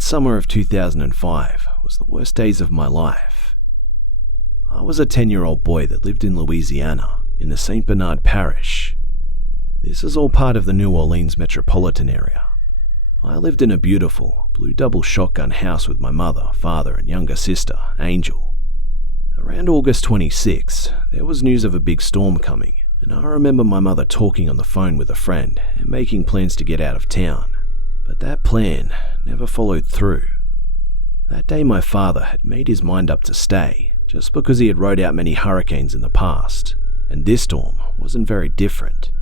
late summer of 2005 was the worst days of my life. I was a 10-year-old boy that lived in Louisiana, in the St. Bernard Parish. This is all part of the New Orleans metropolitan area. I lived in a beautiful, blue double shotgun house with my mother, father, and younger sister, Angel. Around August 26, there was news of a big storm coming, and I remember my mother talking on the phone with a friend and making plans to get out of town. But that plan never followed through. That day my father had made his mind up to stay, just because he had rode out many hurricanes in the past, and this storm wasn't very different.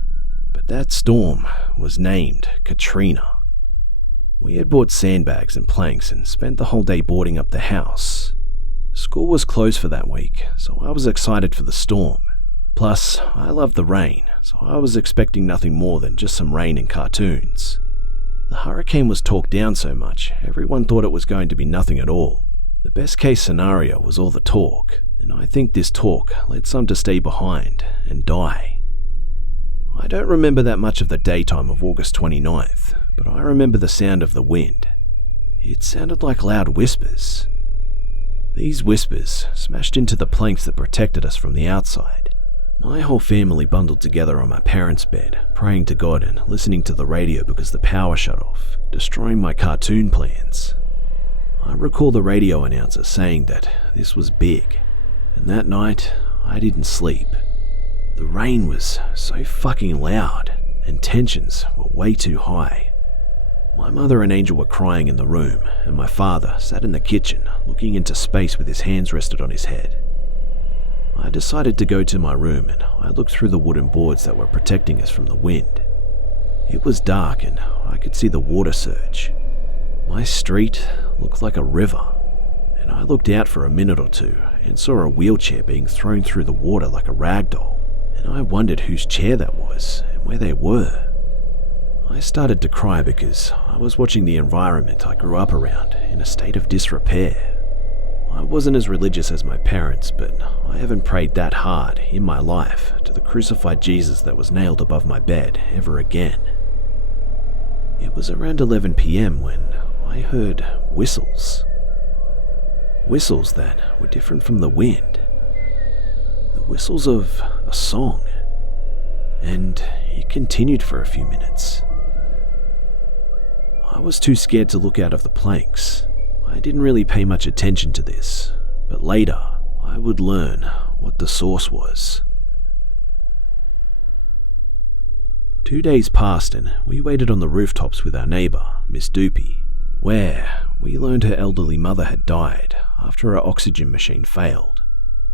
But that storm was named Katrina. We had bought sandbags and planks and spent the whole day boarding up the house. School was closed for that week, so I was excited for the storm. Plus, I loved the rain, so I was expecting nothing more than just some rain and cartoons. The hurricane was talked down so much, everyone thought it was going to be nothing at all. The best case scenario was all the talk, and I think this talk led some to stay behind and die. I don't remember that much of the daytime of August 29th, but I remember the sound of the wind. It sounded like loud whispers. These whispers smashed into the planks that protected us from the outside. My whole family bundled together on my parents' bed, praying to God and listening to the radio because the power shut off, destroying my cartoon plans. I recall the radio announcer saying that this was big, and that night I didn't sleep. The rain was so fucking loud, and tensions were way too high. My mother and Angel were crying in the room, and my father sat in the kitchen, looking into space with his hands rested on his head. I decided to go to my room, and I looked through the wooden boards that were protecting us from the wind. It was dark, and I could see the water surge. My street looked like a river, and I looked out for a minute or two and saw a wheelchair being thrown through the water like a rag doll, and I wondered whose chair that was and where they were. I started to cry because I was watching the environment I grew up around in a state of disrepair. I wasn't as religious as my parents, but I haven't prayed that hard in my life to the crucified Jesus that was nailed above my bed ever again. It was around 11 p.m. when I heard whistles. Whistles that were different from the wind. The whistles of a song. And it continued for a few minutes. I was too scared to look out of the planks. I didn't really pay much attention to this, but later I would learn what the source was. 2 days passed and we waited on the rooftops with our neighbour, Miss Doopy, where we learned her elderly mother had died after her oxygen machine failed,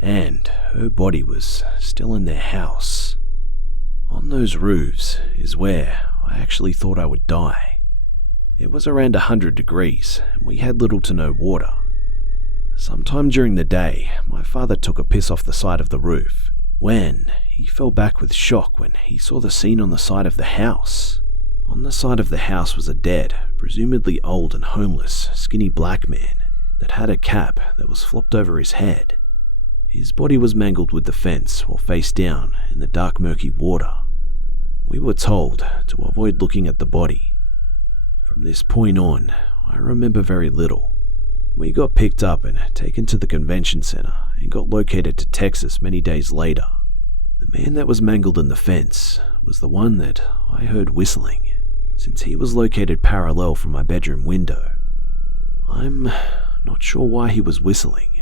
and her body was still in their house. On those roofs is where I actually thought I would die. It was around 100 degrees, and we had little to no water. Sometime during the day, my father took a piss off the side of the roof, when he fell back with shock when he saw the scene on the side of the house. On the side of the house was a dead, presumably old and homeless, skinny black man that had a cap that was flopped over his head. His body was mangled with the fence while face down in the dark murky water. We were told to avoid looking at the body. From this point on, I remember very little. We got picked up and taken to the convention center and got located to Texas many days later. The man that was mangled in the fence was the one that I heard whistling, since he was located parallel from my bedroom window. I'm not sure why he was whistling.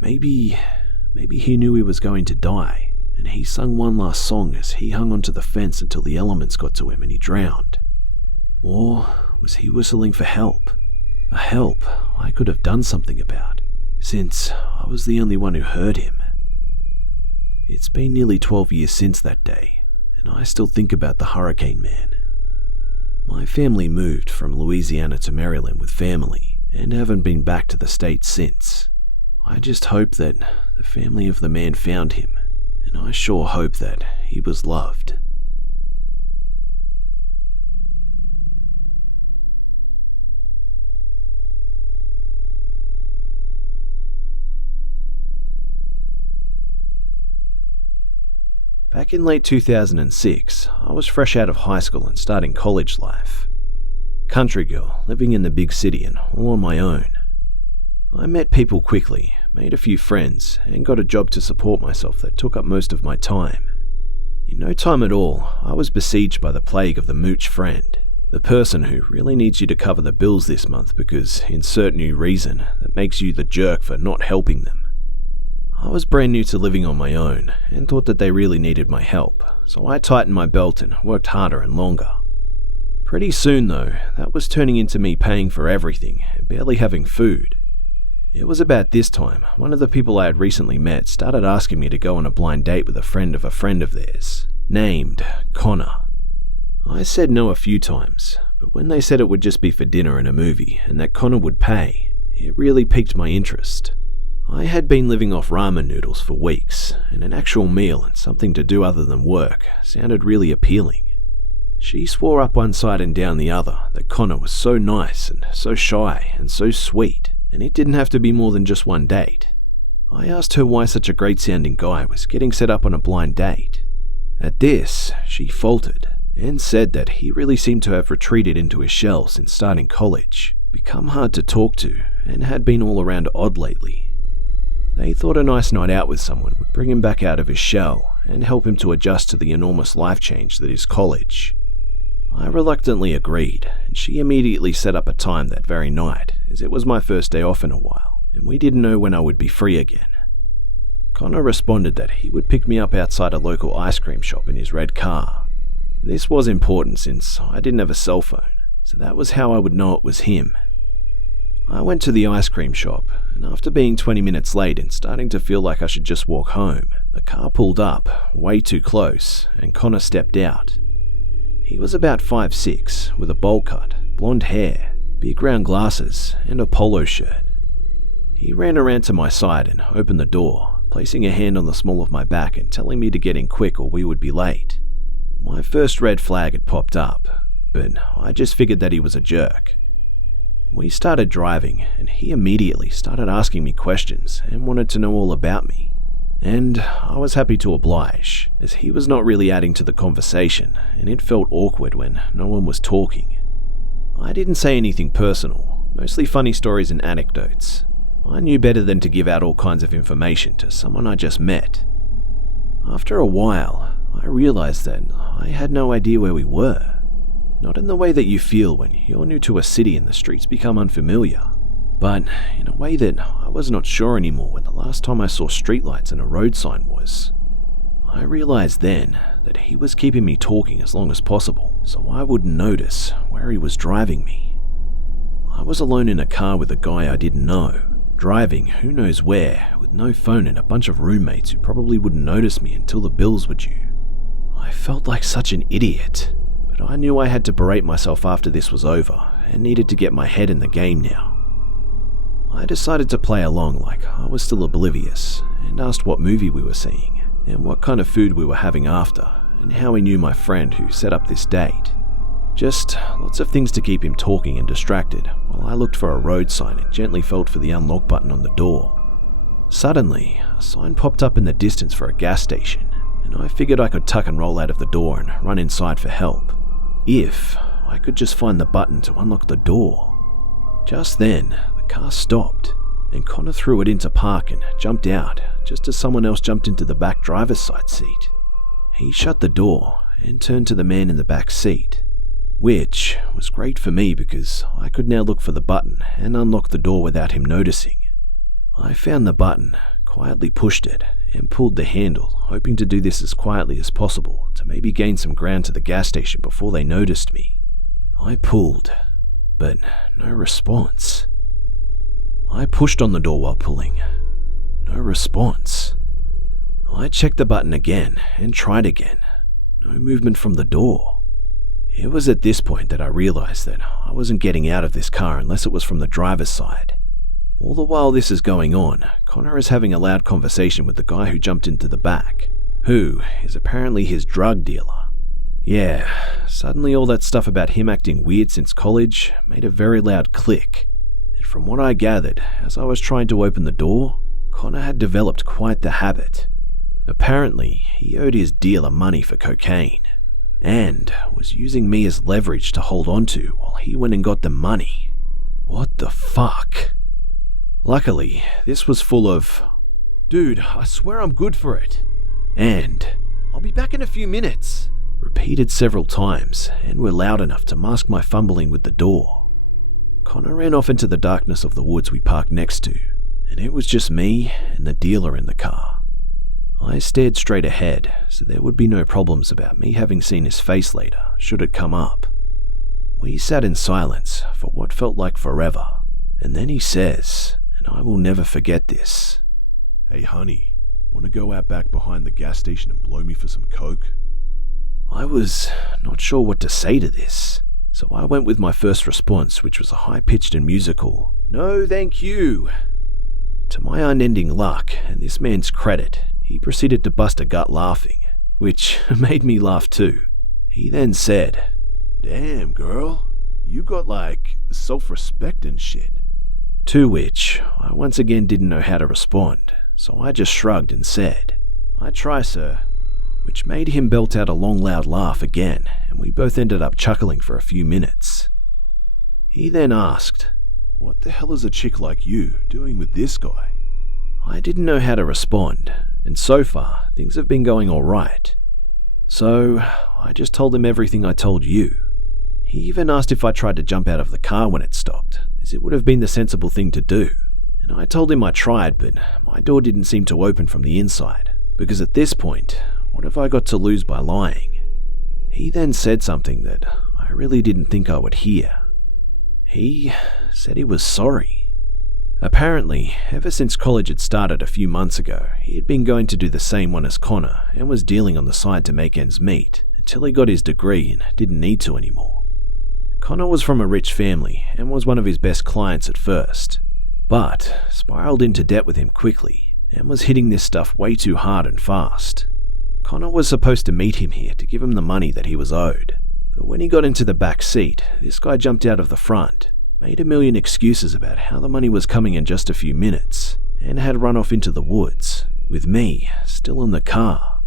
Maybe he knew he was going to die, and he sung one last song as he hung onto the fence until the elements got to him and he drowned. Or was he whistling for help? A help I could have done something about, since I was the only one who heard him. It's been nearly 12 years since that day, and I still think about the Hurricane Man. My family moved from Louisiana to Maryland with family, and haven't been back to the States since. I just hope that the family of the man found him, and I sure hope that he was loved. Back in late 2006, I was fresh out of high school and starting college life. Country girl, living in the big city and all on my own. I met people quickly, made a few friends, and got a job to support myself that took up most of my time. In no time at all, I was besieged by the plague of the mooch friend, the person who really needs you to cover the bills this month because insert new reason that makes you the jerk for not helping them. I was brand new to living on my own and thought that they really needed my help, so I tightened my belt and worked harder and longer. Pretty soon though, that was turning into me paying for everything and barely having food. It was about this time, one of the people I had recently met started asking me to go on a blind date with a friend of theirs, named Connor. I said no a few times, but when they said it would just be for dinner and a movie and that Connor would pay, it really piqued my interest. I had been living off ramen noodles for weeks, and an actual meal and something to do other than work sounded really appealing. She swore up one side and down the other that Connor was so nice and so shy and so sweet, and it didn't have to be more than just one date. I asked her why such a great-sounding guy was getting set up on a blind date. At this, she faltered and said that he really seemed to have retreated into his shell since starting college, become hard to talk to, and had been all around odd lately. They thought a nice night out with someone would bring him back out of his shell and help him to adjust to the enormous life change that is college. I reluctantly agreed, and she immediately set up a time that very night, as it was my first day off in a while, and we didn't know when I would be free again. Connor responded that he would pick me up outside a local ice cream shop in his red car. This was important since I didn't have a cell phone, so that was how I would know it was him. I went to the ice cream shop, and after being 20 minutes late and starting to feel like I should just walk home, the car pulled up, way too close, and Connor stepped out. He was about 5'6", with a bowl cut, blonde hair, big round glasses, and a polo shirt. He ran around to my side and opened the door, placing a hand on the small of my back and telling me to get in quick or we would be late. My first red flag had popped up, but I just figured that he was a jerk. We started driving, and he immediately started asking me questions and wanted to know all about me. And I was happy to oblige, as he was not really adding to the conversation, and it felt awkward when no one was talking. I didn't say anything personal, mostly funny stories and anecdotes. I knew better than to give out all kinds of information to someone I just met. After a while, I realized that I had no idea where we were. Not in the way that you feel when you're new to a city and the streets become unfamiliar, but in a way that I was not sure anymore when the last time I saw streetlights and a road sign was. I realized then that he was keeping me talking as long as possible so I wouldn't notice where he was driving me. I was alone in a car with a guy I didn't know, driving who knows where with no phone and a bunch of roommates who probably wouldn't notice me until the bills were due. I felt like such an idiot, but I knew I had to berate myself after this was over and needed to get my head in the game now. I decided to play along like I was still oblivious and asked what movie we were seeing and what kind of food we were having after and how he knew my friend who set up this date. Just lots of things to keep him talking and distracted while I looked for a road sign and gently felt for the unlock button on the door. Suddenly, a sign popped up in the distance for a gas station, and I figured I could tuck and roll out of the door and run inside for help, if I could just find the button to unlock the door. Just then, the car stopped, and Connor threw it into park and jumped out just as someone else jumped into the back driver's side seat. He shut the door and turned to the man in the back seat, which was great for me because I could now look for the button and unlock the door without him noticing. I found the button, quietly pushed it, and pulled the handle, hoping to do this as quietly as possible to maybe gain some ground to the gas station before they noticed me. I pulled, but no response. I pushed on the door while pulling. No response. I checked the button again and tried again. No movement from the door. It was at this point that I realized that I wasn't getting out of this car unless it was from the driver's side. All the while this is going on, Connor is having a loud conversation with the guy who jumped into the back, who is apparently his drug dealer. Yeah, suddenly all that stuff about him acting weird since college made a very loud click. And from what I gathered, as I was trying to open the door, Connor had developed quite the habit. Apparently, he owed his dealer money for cocaine. and was using me as leverage to hold onto while he went and got the money. What the fuck? Luckily, this was full of, "Dude, I swear I'm good for it," and "I'll be back in a few minutes," repeated several times and were loud enough to mask my fumbling with the door. Connor ran off into the darkness of the woods we parked next to, and it was just me and the dealer in the car. I stared straight ahead, so there would be no problems about me having seen his face later, should it come up. We sat in silence for what felt like forever, and then he says, and I will never forget this, "Hey honey, want to go out back behind the gas station and blow me for some coke?" I was not sure what to say to this, so I went with my first response, which was a high-pitched and musical, "No, thank you." To my unending luck and this man's credit, he proceeded to bust a gut laughing, which made me laugh too. He then said, "Damn, girl, you got like self-respect and shit." To which I once again didn't know how to respond, so I just shrugged and said, "I try, sir," which made him belt out a long loud laugh again, and we both ended up chuckling for a few minutes. He then asked, "What the hell is a chick like you doing with this guy?" I didn't know how to respond, and so far things have been going alright. So I just told him everything I told you. He even asked if I tried to jump out of the car when it stopped, as it would have been the sensible thing to do, and I told him I tried, but my door didn't seem to open from the inside, because at this point, what have I got to lose by lying? He then said something that I really didn't think I would hear. He said he was sorry. Apparently, ever since college had started a few months ago, he had been going to do the same one as Connor and was dealing on the side to make ends meet until he got his degree and didn't need to anymore. Connor was from a rich family and was one of his best clients at first, but spiraled into debt with him quickly and was hitting this stuff way too hard and fast. Connor was supposed to meet him here to give him the money that he was owed, but when he got into the back seat, this guy jumped out of the front, made a million excuses about how the money was coming in just a few minutes, and had run off into the woods, with me still in the car.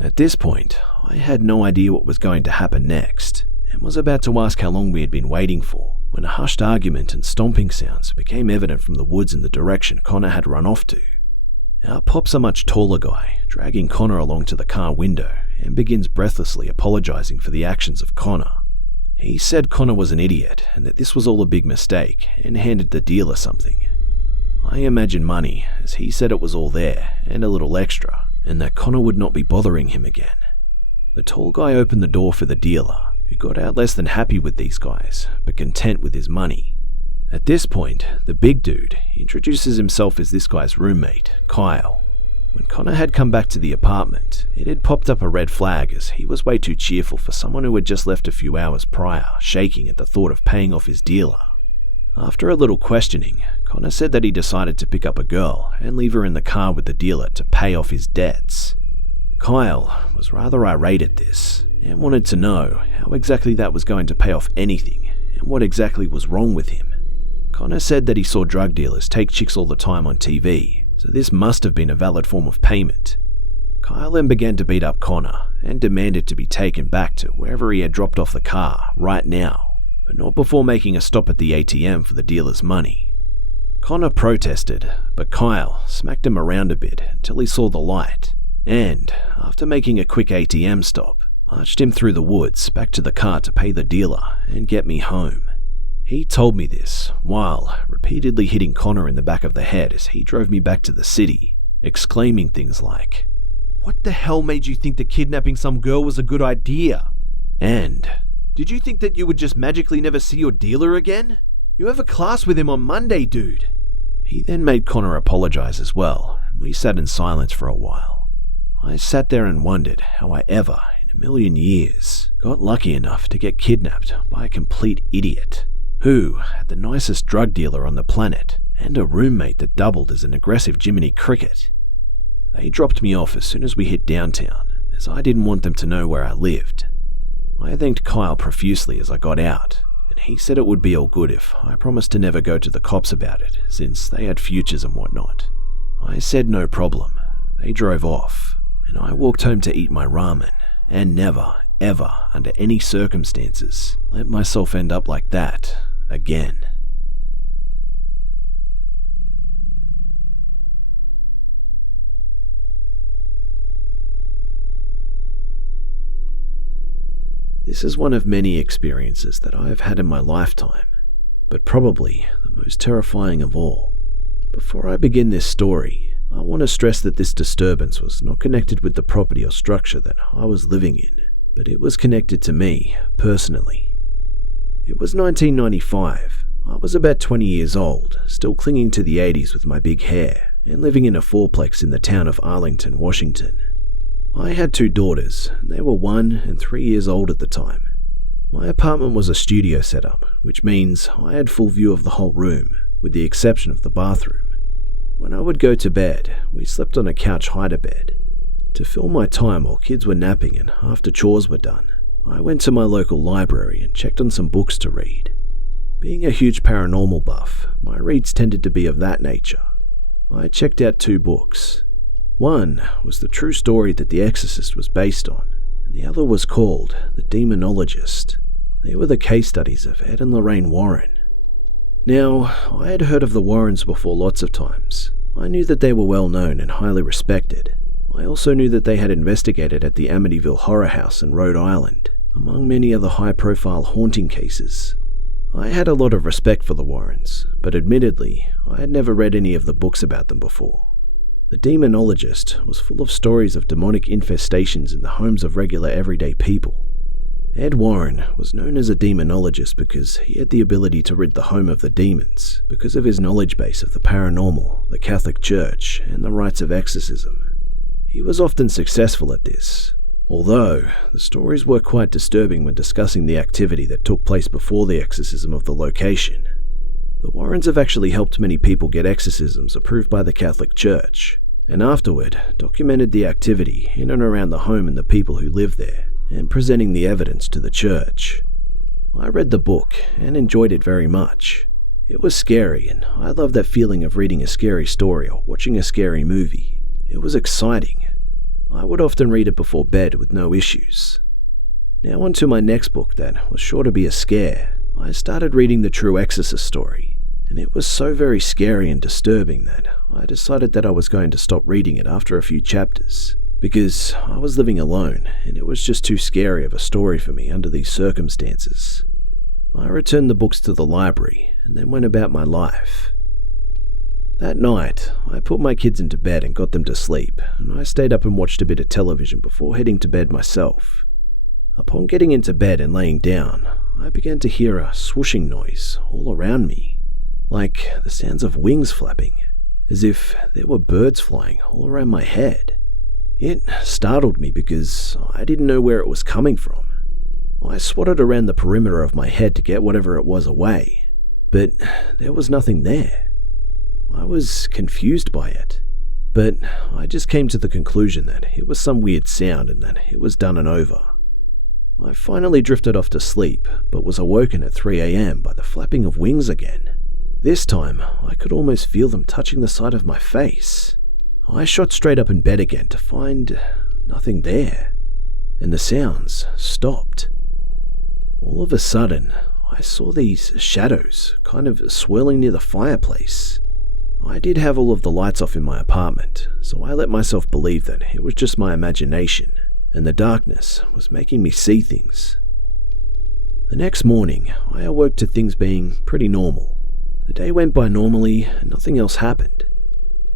At this point, I had no idea what was going to happen next, and was about to ask how long we had been waiting for, when a hushed argument and stomping sounds became evident from the woods in the direction Connor had run off to. Out pops a much taller guy, dragging Connor along to the car window, and begins breathlessly apologizing for the actions of Connor. He said Connor was an idiot and that this was all a big mistake, and handed the dealer something. I imagine money, as he said it was all there, and a little extra, and that Connor would not be bothering him again. The tall guy opened the door for the dealer, who got out less than happy with these guys, but content with his money. At this point, the big dude introduces himself as this guy's roommate, Kyle. When Connor had come back to the apartment, it had popped up a red flag as he was way too cheerful for someone who had just left a few hours prior, shaking at the thought of paying off his dealer. After a little questioning, Connor said that he decided to pick up a girl and leave her in the car with the dealer to pay off his debts. Kyle was rather irate at this and wanted to know how exactly that was going to pay off anything and what exactly was wrong with him. Connor said that he saw drug dealers take chicks all the time on TV, so this must have been a valid form of payment. Kyle then began to beat up Connor and demanded to be taken back to wherever he had dropped off the car right now, but not before making a stop at the ATM for the dealer's money. Connor protested, but Kyle smacked him around a bit until he saw the light, and, after making a quick ATM stop, marched him through the woods back to the car to pay the dealer and get me home. He told me this while repeatedly hitting Connor in the back of the head as he drove me back to the city, exclaiming things like, "What the hell made you think that kidnapping some girl was a good idea? And, did you think that you would just magically never see your dealer again? You have a class with him on Monday, dude." He then made Connor apologize as well, and we sat in silence for a while. I sat there and wondered how I ever, in a million years, got lucky enough to get kidnapped by a complete idiot, who had the nicest drug dealer on the planet and a roommate that doubled as an aggressive Jiminy Cricket. They dropped me off as soon as we hit downtown, as I didn't want them to know where I lived. I thanked Kyle profusely as I got out, and he said it would be all good if I promised to never go to the cops about it, since they had futures and whatnot. I said no problem. They drove off, and I walked home to eat my ramen, and never, ever, under any circumstances, let myself end up like that again. This is one of many experiences that I have had in my lifetime, but probably the most terrifying of all. Before I begin this story, I want to stress that this disturbance was not connected with the property or structure that I was living in, but it was connected to me, personally. It was 1995. I was about 20 years old, still clinging to the 80s with my big hair, and living in a fourplex in the town of Arlington, Washington. I had 2 daughters, and they were 1 and 3 years old at the time. My apartment was a studio setup, which means I had full view of the whole room, with the exception of the bathroom. When I would go to bed, we slept on a couch hide-a-bed. To fill my time while kids were napping and after chores were done, I went to my local library and checked on some books to read. Being a huge paranormal buff, my reads tended to be of that nature. I checked out 2 books. One was the true story that The Exorcist was based on, and the other was called The Demonologist. They were the case studies of Ed and Lorraine Warren. Now, I had heard of the Warrens before lots of times. I knew that they were well known and highly respected. I also knew that they had investigated at the Amityville Horror House in Rhode Island, among many other high-profile haunting cases. I had a lot of respect for the Warrens, but admittedly, I had never read any of the books about them before. The Demonologist was full of stories of demonic infestations in the homes of regular everyday people. Ed Warren was known as a demonologist because he had the ability to rid the home of the demons because of his knowledge base of the paranormal, the Catholic Church, and the rites of exorcism. He was often successful at this, although the stories were quite disturbing when discussing the activity that took place before the exorcism of the location. The Warrens have actually helped many people get exorcisms approved by the Catholic Church, and afterward documented the activity in and around the home and the people who live there, and presenting the evidence to the church. I read the book and enjoyed it very much. It was scary, and I love that feeling of reading a scary story or watching a scary movie. It was exciting. I would often read it before bed with no issues. Now on to my next book that was sure to be a scare. I started reading the true Exorcist story, and it was so very scary and disturbing that I decided that I was going to stop reading it after a few chapters, because I was living alone and it was just too scary of a story for me under these circumstances. I returned the books to the library and then went about my life. That night, I put my kids into bed and got them to sleep, and I stayed up and watched a bit of television before heading to bed myself. Upon getting into bed and laying down, I began to hear a swooshing noise all around me, like the sounds of wings flapping, as if there were birds flying all around my head. It startled me because I didn't know where it was coming from. I swatted around the perimeter of my head to get whatever it was away, but there was nothing there. I was confused by it, but I just came to the conclusion that it was some weird sound and that it was done and over. I finally drifted off to sleep, but was awoken at 3 a.m. by the flapping of wings again. This time, I could almost feel them touching the side of my face. I shot straight up in bed again to find nothing there, and the sounds stopped. All of a sudden, I saw these shadows kind of swirling near the fireplace. I did have all of the lights off in my apartment, so I let myself believe that it was just my imagination, and the darkness was making me see things. The next morning, I awoke to things being pretty normal. The day went by normally, and nothing else happened.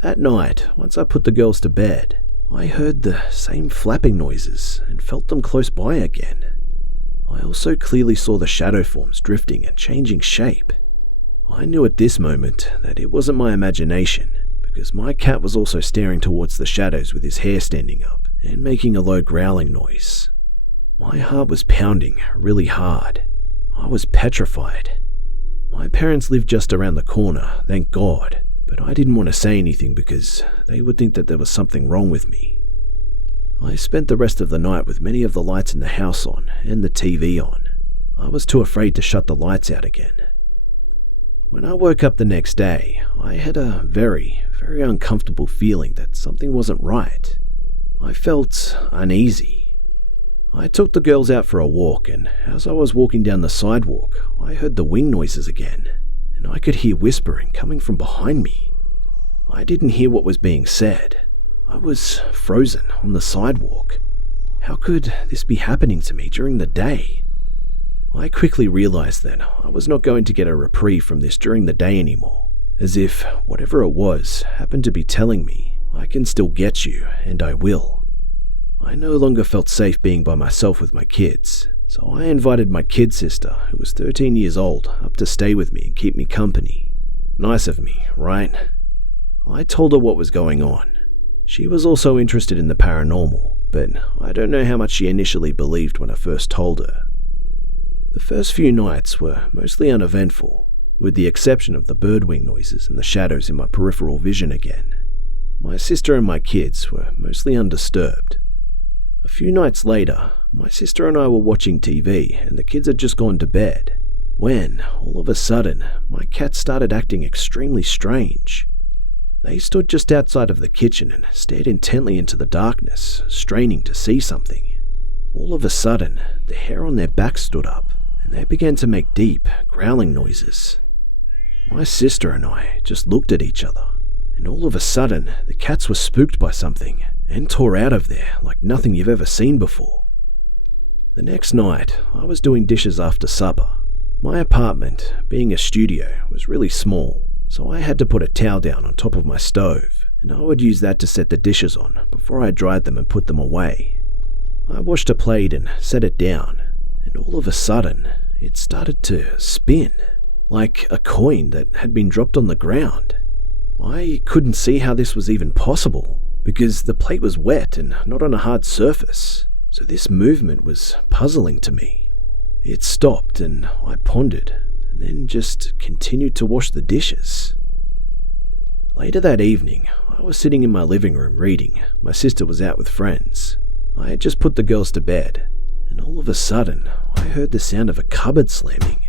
At night, once I put the girls to bed, I heard the same flapping noises and felt them close by again. I also clearly saw the shadow forms drifting and changing shape. I knew at this moment that it wasn't my imagination, because my cat was also staring towards the shadows with his hair standing up and making a low growling noise. My heart was pounding really hard. I was petrified. My parents lived just around the corner, thank God, but I didn't want to say anything because they would think that there was something wrong with me. I spent the rest of the night with many of the lights in the house on and the TV on. I was too afraid to shut the lights out again. When I woke up the next day, I had a very uncomfortable feeling that something wasn't right. I felt uneasy. I took the girls out for a walk, and as I was walking down the sidewalk, I heard the wing noises again, and I could hear whispering coming from behind me. I didn't hear what was being said. I was frozen on the sidewalk. How could this be happening to me during the day? I quickly realized that I was not going to get a reprieve from this during the day anymore, as if whatever it was happened to be telling me, I can still get you, and I will. I no longer felt safe being by myself with my kids, so I invited my kid sister, who was 13 years old, up to stay with me and keep me company. Nice of me, right? I told her what was going on. She was also interested in the paranormal, but I don't know how much she initially believed when I first told her. The first few nights were mostly uneventful, with the exception of the birdwing noises and the shadows in my peripheral vision again. My sister and my kids were mostly undisturbed. A few nights later, my sister and I were watching TV and the kids had just gone to bed, when, all of a sudden, my cats started acting extremely strange. They stood just outside of the kitchen and stared intently into the darkness, straining to see something. All of a sudden, the hair on their backs stood up, and they began to make deep, growling noises. My sister and I just looked at each other, and all of a sudden, the cats were spooked by something, and tore out of there like nothing you've ever seen before. The next night, I was doing dishes after supper. My apartment, being a studio, was really small, so I had to put a towel down on top of my stove, and I would use that to set the dishes on before I dried them and put them away. I washed a plate and set it down, and all of a sudden, it started to spin, like a coin that had been dropped on the ground. I couldn't see how this was even possible, because the plate was wet and not on a hard surface, so this movement was puzzling to me. It stopped and I pondered, and then just continued to wash the dishes. Later that evening, I was sitting in my living room reading. My sister was out with friends. I had just put the girls to bed, and all of a sudden, I heard the sound of a cupboard slamming,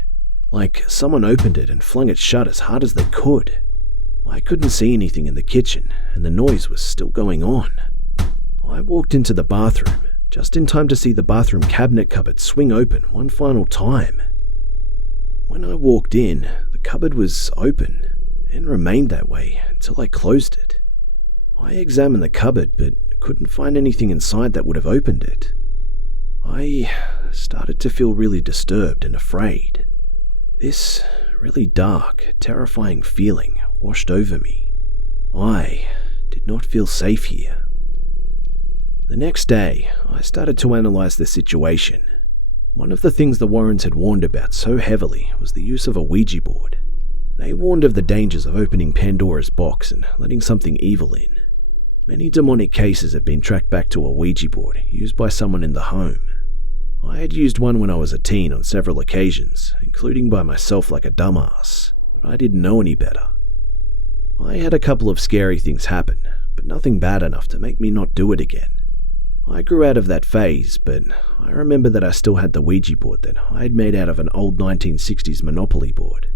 like someone opened it and flung it shut as hard as they could. I couldn't see anything in the kitchen, and the noise was still going on. I walked into the bathroom, just in time to see the bathroom cabinet cupboard swing open one final time. When I walked in, the cupboard was open, and remained that way until I closed it. I examined the cupboard, but couldn't find anything inside that would have opened it. I started to feel really disturbed and afraid. This really dark, terrifying feeling washed over me. I did not feel safe here. The next day, I started to analyze the situation. One of the things the Warrens had warned about so heavily was the use of a Ouija board. They warned of the dangers of opening Pandora's box and letting something evil in. Many demonic cases had been tracked back to a Ouija board used by someone in the home. I had used one when I was a teen on several occasions, including by myself like a dumbass, but I didn't know any better. I had a couple of scary things happen, but nothing bad enough to make me not do it again. I grew out of that phase, but I remember that I still had the Ouija board that I had made out of an old 1960s Monopoly board.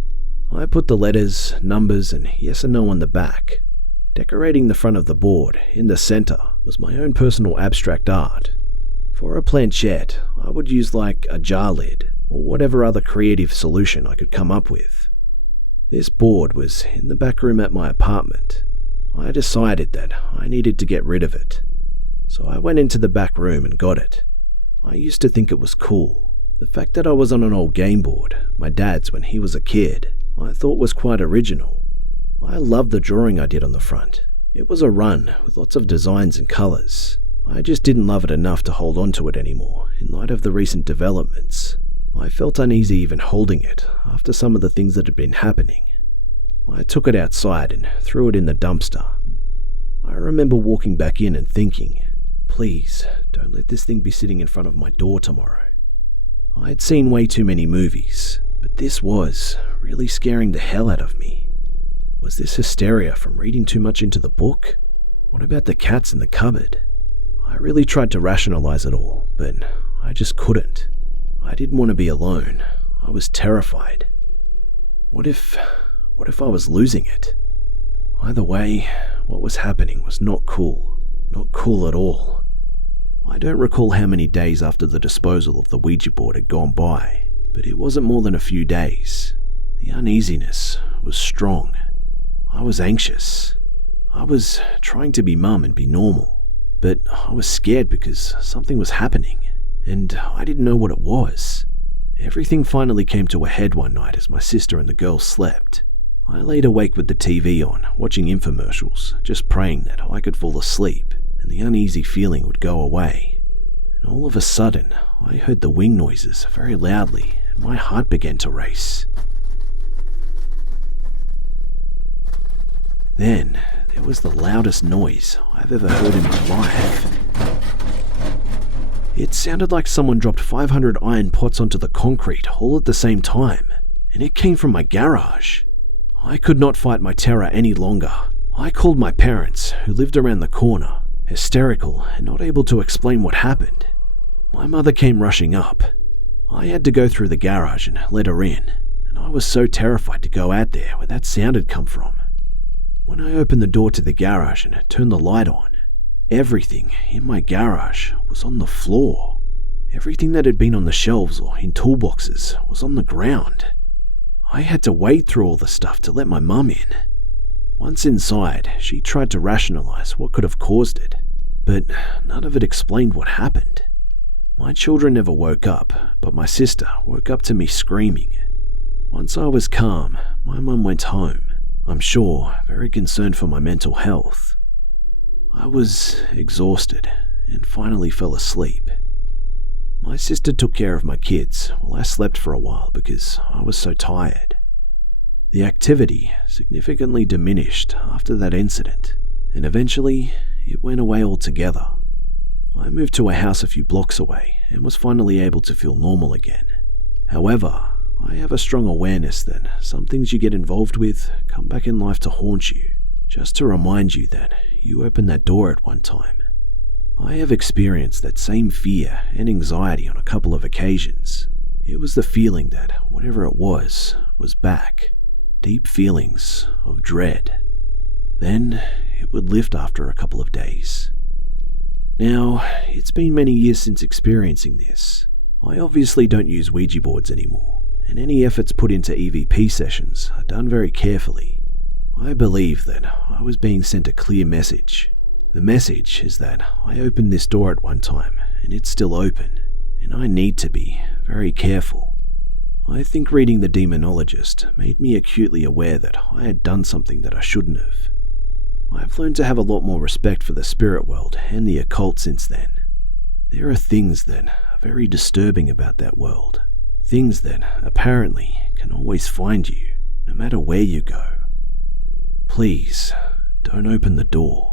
I put the letters, numbers, and yes and no on the back. Decorating the front of the board, in the center, was my own personal abstract art. For a planchette, I would use like a jar lid, or whatever other creative solution I could come up with. This board was in the back room at my apartment. I decided that I needed to get rid of it. So I went into the back room and got it. I used to think it was cool. The fact that I was on an old game board, my dad's when he was a kid, I thought was quite original. I loved the drawing I did on the front. It was a run with lots of designs and colors. I just didn't love it enough to hold on to it anymore in light of the recent developments. I felt uneasy even holding it after some of the things that had been happening. I took it outside and threw it in the dumpster. I remember walking back in and thinking, please, don't let this thing be sitting in front of my door tomorrow. I had seen way too many movies, but this was really scaring the hell out of me. Was this hysteria from reading too much into the book? What about the cats in the cupboard? I really tried to rationalize it all, but I just couldn't. I didn't want to be alone. I was terrified. What if I was losing it? Either way, what was happening was not cool. Not cool at all. I don't recall how many days after the disposal of the Ouija board had gone by, but it wasn't more than a few days. The uneasiness was strong. I was anxious. I was trying to be mum and be normal, but I was scared because something was happening, and I didn't know what it was. Everything finally came to a head one night as my sister and the girls slept. I laid awake with the TV on, watching infomercials, just praying that I could fall asleep and the uneasy feeling would go away. And all of a sudden, I heard the wing noises very loudly and my heart began to race. Then, there was the loudest noise I've ever heard in my life. It sounded like someone dropped 500 iron pots onto the concrete all at the same time, and it came from my garage. I could not fight my terror any longer. I called my parents, who lived around the corner, hysterical and not able to explain what happened. My mother came rushing up. I had to go through the garage and let her in, and I was so terrified to go out there where that sound had come from. When I opened the door to the garage and turned the light on, everything in my garage was on the floor. Everything that had been on the shelves or in toolboxes was on the ground. I had to wade through all the stuff to let my mum in. Once inside, she tried to rationalize what could have caused it, but none of it explained what happened. My children never woke up, but my sister woke up to me screaming. Once I was calm, my mum went home, I'm sure very concerned for my mental health. I was exhausted and finally fell asleep. My sister took care of my kids while I slept for a while because I was so tired. The activity significantly diminished after that incident, and eventually it went away altogether. I moved to a house a few blocks away and was finally able to feel normal again. However, I have a strong awareness that some things you get involved with come back in life to haunt you, just to remind you that you opened that door at one time. I have experienced that same fear and anxiety on a couple of occasions. It was the feeling that whatever it was back. Deep feelings of dread. Then it would lift after a couple of days. Now, it's been many years since experiencing this. I obviously don't use Ouija boards anymore, and any efforts put into EVP sessions are done very carefully. I believe that I was being sent a clear message. The message is that I opened this door at one time and it's still open, and I need to be very careful. I think reading The Demonologist made me acutely aware that I had done something that I shouldn't have. I've learned to have a lot more respect for the spirit world and the occult since then. There are things that are very disturbing about that world. Things that apparently can always find you, no matter where you go. Please, don't open the door.